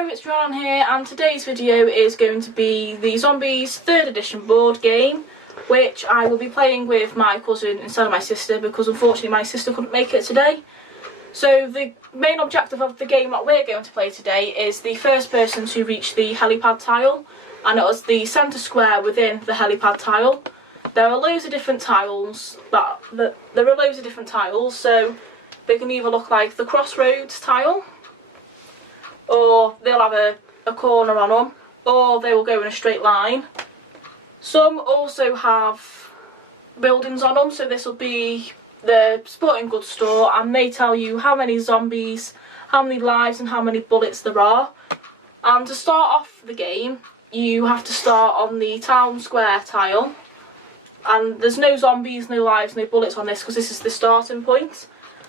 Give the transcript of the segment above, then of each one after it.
Hello, it's Ron here, and today's video is going to be the Zombies 3rd edition board game, which I will be playing with my cousin instead of my sister, because unfortunately my sister couldn't make it today. So the main objective of the game that we're going to play today is the first person to reach the helipad tile, and it was the centre square within the helipad tile. There are loads of different tiles, so they can either look like the crossroads tile, or they'll have a corner on them, or they will go in a straight line. Some also have buildings on them, so this will be the sporting goods store, and they tell you how many zombies, how many lives and how many bullets there are. And to start off the game, you have to start on the town square tile, and there's no zombies, no lives, no bullets on this because this is the starting point.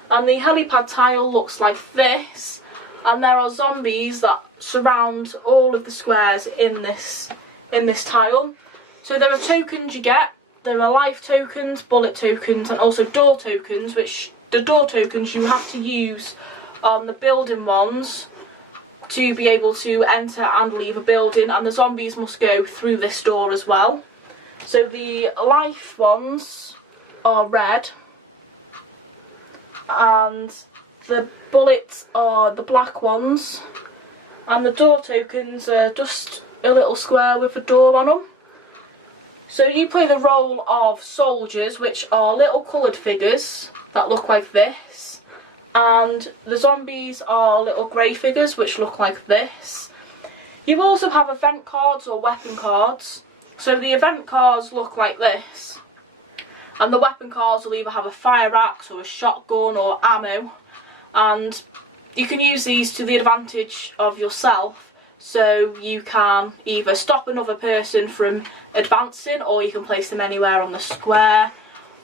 And the helipad tile looks like this, and there are zombies that surround all of the squares in this tile. So there are tokens you get. There are life tokens, bullet tokens, and also door tokens, which the door tokens you have to use on the building ones to be able to enter and leave a building, and the zombies must go through this door as well. So the life ones are red, and the bullets are the black ones, and the door tokens are just a little square with a door on them. So you play the role of soldiers, which are little coloured figures that look like this, and the zombies are little grey figures which look like this. You also have event cards or weapon cards. So the event cards look like this, and the weapon cards will either have a fire axe or a shotgun or ammo, and you can use these to the advantage of yourself. So you can either stop another person from advancing, or you can place them anywhere on the square,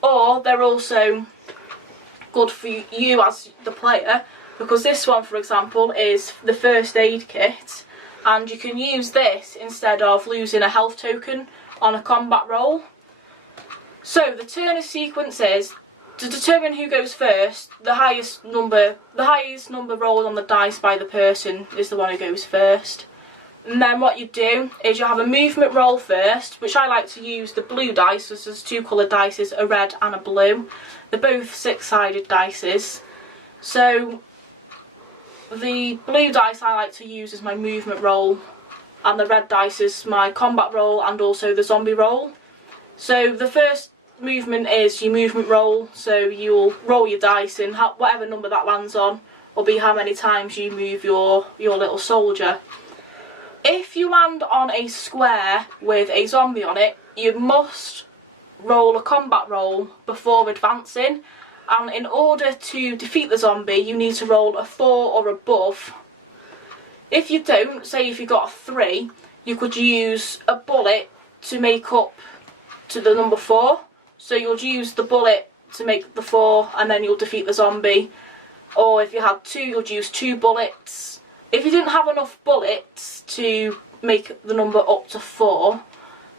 or they're also good for you as the player, because this one, for example, is the first aid kit, and you can use this instead of losing a health token on a combat roll. So the Tunic Sequence is to determine who goes first. The highest number rolled on the dice by the person is the one who goes first. And then what you do is you have a movement roll first, which I like to use the blue dice. So there's two coloured dices, a red and a blue. They're both 6-sided dices. So the blue dice I like to use as my movement roll, and the red dice is my combat roll and also the zombie roll. So the first movement is your movement roll, so you'll roll your dice, and whatever number that lands on will be how many times you move your little soldier. If you land on a square with a zombie on it, you must roll a combat roll before advancing, and in order to defeat the zombie you need to roll a 4 or above. If you don't, say if you got a 3, you could use a bullet to make up to the number 4. So you'll use the bullet to make the 4, and then you'll defeat the zombie. Or if you had 2, you'll use 2 bullets. If you didn't have enough bullets to make the number up to 4,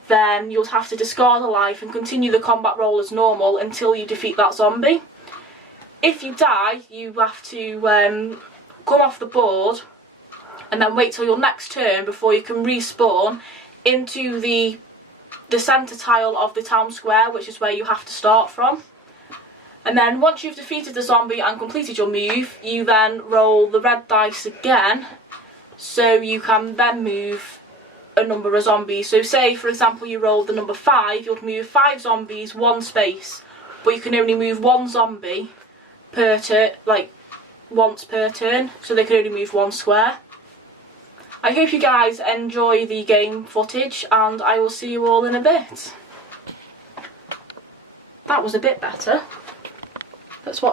then you'll have to discard a life and continue the combat roll as normal until you defeat that zombie. If you die, you have to come off the board and then wait till your next turn before you can respawn into the centre tile of the town square, which is where you have to start from. And then once you've defeated the zombie and completed your move, you then roll the red dice again, so you can then move a number of zombies. So say for example you rolled the number 5, you'd move 5 zombies 1 space, but you can only move 1 zombie per turn, like once per turn, so they can only move 1 square. I hope you guys enjoy the game footage, and I will see you all in a bit. That was a bit better. Let's watch.